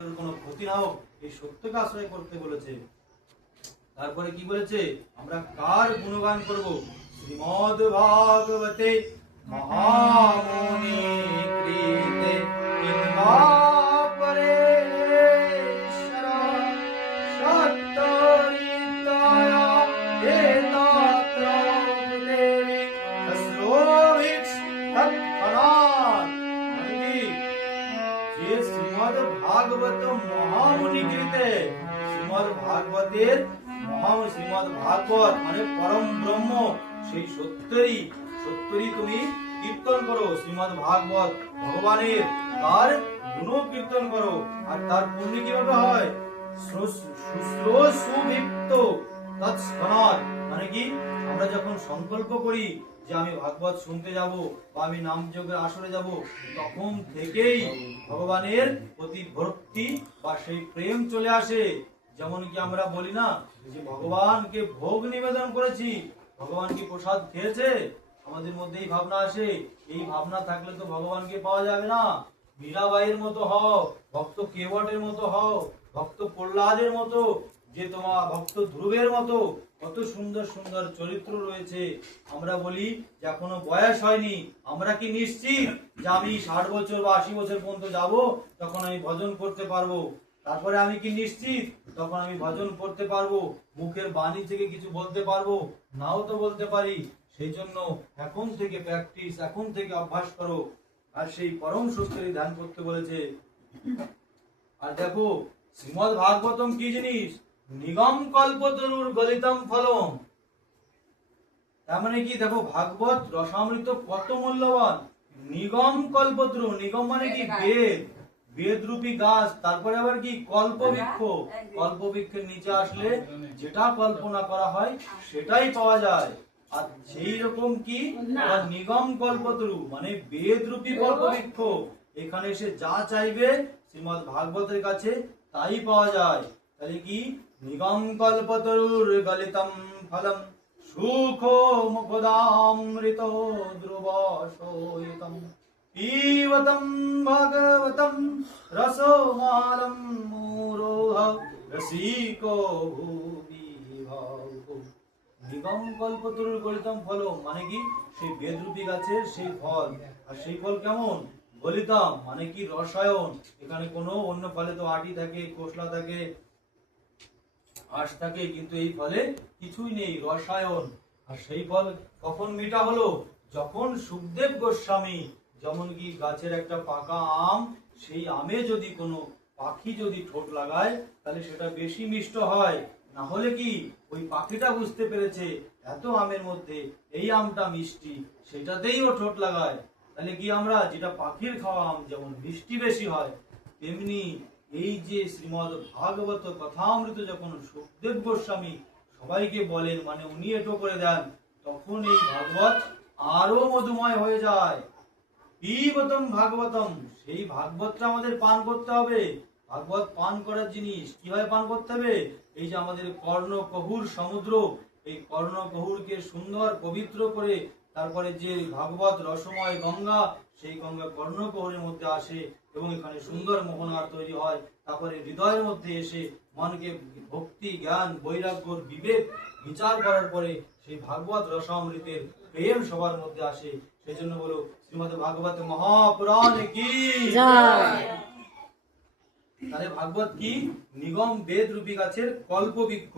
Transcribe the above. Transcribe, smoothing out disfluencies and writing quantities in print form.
কোনো ক্ষতি না হোক এই সত্যকে আশ্রয় করতে বলেছে। তারপরে কি বলেছে, আমরা কার গুণগান করব? শ্রীমদ্ ভাগবতে মহামুনি কৃতে কিংবা পরেশ্বর সত্তরিতয়া হেতাত্র দেবী তস্রোভিক্ষ তৎক্ষণাৎ। মানে কি, যে শ্রীমদ্ ভাগবত মহামুনি কৃতে, শ্রীমদ্ ভাগবতের শ্রীমদ্ ভাগবত মানে পরম ব্রহ্ম, সেই সত্যই তুমি কীর্তন করো। শ্রীমদ্ ভাগবত ভগবানের তার গুণ কীর্তন করো। আর তার পুণ্য কিভাবে হয়? সুভিক্ত তৎক্ষণাৎ। মানে কি, আমরা যখন সংকল্প করি যে আমি ভাগবত শুনতে যাব বা আমি নাম যজ্ঞের আসরে যাব, তখন থেকেই ভগবানের প্রতি ভক্তি বা সেই প্রেম চলে আসে। যেমন কি আমরা বলি না যে ভগবানকে ভোগ নিবেদন করেছি, ভগবান কি প্রসাদ খেয়েছে? আমাদের মধ্যে এই ভাবনা আসে। এই ভাবনা থাকলে তো ভগবানকে পাওয়া যাবে না। মীরাবাইয়ের মতো হও, ভক্ত কেবটের মতো হও, ভক্ত প্রহ্লাদের মতো, যে তোমার ভক্ত ধ্রুবের মতো কত সুন্দর সুন্দর চরিত্র রয়েছে। আমরা বলি যে এখনো বয়স হয়নি, আমরা কি নিশ্চিত যে আমি 60 বছর বা 80 বছর পর্যন্ত যাব তখন আমি ভজন করতে পারবো? তারপরে আমি কি নিশ্চিত তখন আমি ভজন করতে পারবো? মুখের বাণী থেকে কিছু বলতে পারবো? নাও তো বলতে পারি। সেই জন্য এখন থেকে প্র্যাকটিস, এখন থেকে অভ্যাস করো। আর সেই পরম সত্যের ধ্যান করতে বলেছে। আর দেখো, শ্রীমদ্ ভাগবতম কি জিনিস? নিগম কল্পতরুর গলিতম ফলম। তার মানে কি, দেখো ভাগবত রসামৃত কত মূল্যবান। নিগম কল্পতরু, নিগম মানে কি বেদ, বেদ রূপী গাছ। তারপরে আবার কি কল্পবৃক্ষ, কল্পবৃক্ষের নিচে আসলে যেটা কল্পনা করা হয় সেটাই পাওয়া যায়। আর সেই রকম কি নিগম কল্পতরু মানে বেদ রূপী কল্পবৃক্ষ। এখানে এসে যা চাইবে শ্রীমদ্ ভাগবতের কাছে তাই পাওয়া যায়। তাহলে কি, নিগম কল্পতরুর গলিতম ফলম সুখো মুখদামৃত ধ্রুবশোয়িতম পিবতম ভগবতম রসমালম মুরোহ রসিকো ভুবি ভাবো। নিগম কল্পতরুর গলিতম ফল মানে কি, সেই বেদরূপী গাছের সেই ফল। আর সেই ফল কেমন? গলিতম মানে কি রসায়ন। এখানে কোনো অন্য ফলে তো আটি থাকে, কোশলা থাকে, আঁশ থাকে, কিন্তু এই ফলে কিছুই নেই, রসায়ন। আর সেই ফল কখন মিঠা হলো? যখন সুখদেব গোস্বামী, যেমন কি গাছের একটা পাকা আম, সেই আমে যদি কোনো পাখি যদি ঠোঁট লাগায় তাহলে সেটা বেশি মিষ্ট হয়। না হলে কি ওই পাখিটা বুঝতে পেরেছে এত আমের মধ্যে এই আমটা মিষ্টি, সেটাতেই ও ঠোঁট লাগায়। তাহলে কি, আমরা যেটা পাখির খাওয়া আম যেমন মিষ্টি বেশি হয়, তেমনি এই যে শ্রীমদ্ ভাগবত কথামৃত যখন সুখদেব গোস্বামী সবাইকে বলেন, মানে উনি এটো করে দেন, তখন এই ভাগবত আরো মধুময় হয়ে যায়। পিবতম ভাগবতম, সেই ভাগবতটা আমাদের পান করতে হবে। ভাগবত পান করার জিনিস। কিভাবে পান করতে হবে? এই যে আমাদের কর্ণকহুর সমুদ্র, এই কর্ণকহুরকে সুন্দর পবিত্র করে তারপরে যে ভাগবত রসময় গঙ্গা, সেই গঙ্গা কর্ণকহুরের মধ্যে আসে এবং এখানে সুন্দর মোহনার তৈরি হয়। তারপরে হৃদয়ের মধ্যে এসে মনকে ভক্তি, জ্ঞান, বৈরাগ্যর বিবেক বিচার করার পরে সেই ভাগবত রসামৃতের প্রেম সবার মধ্যে আসে। সেই জন্য বলো শ্রীমদ্ ভাগবত মহাপুরাণ কি জয়। তাহলে ভাগবত কি? নিগম বেদ রূপী গাছের কল্পবৃক্ষ।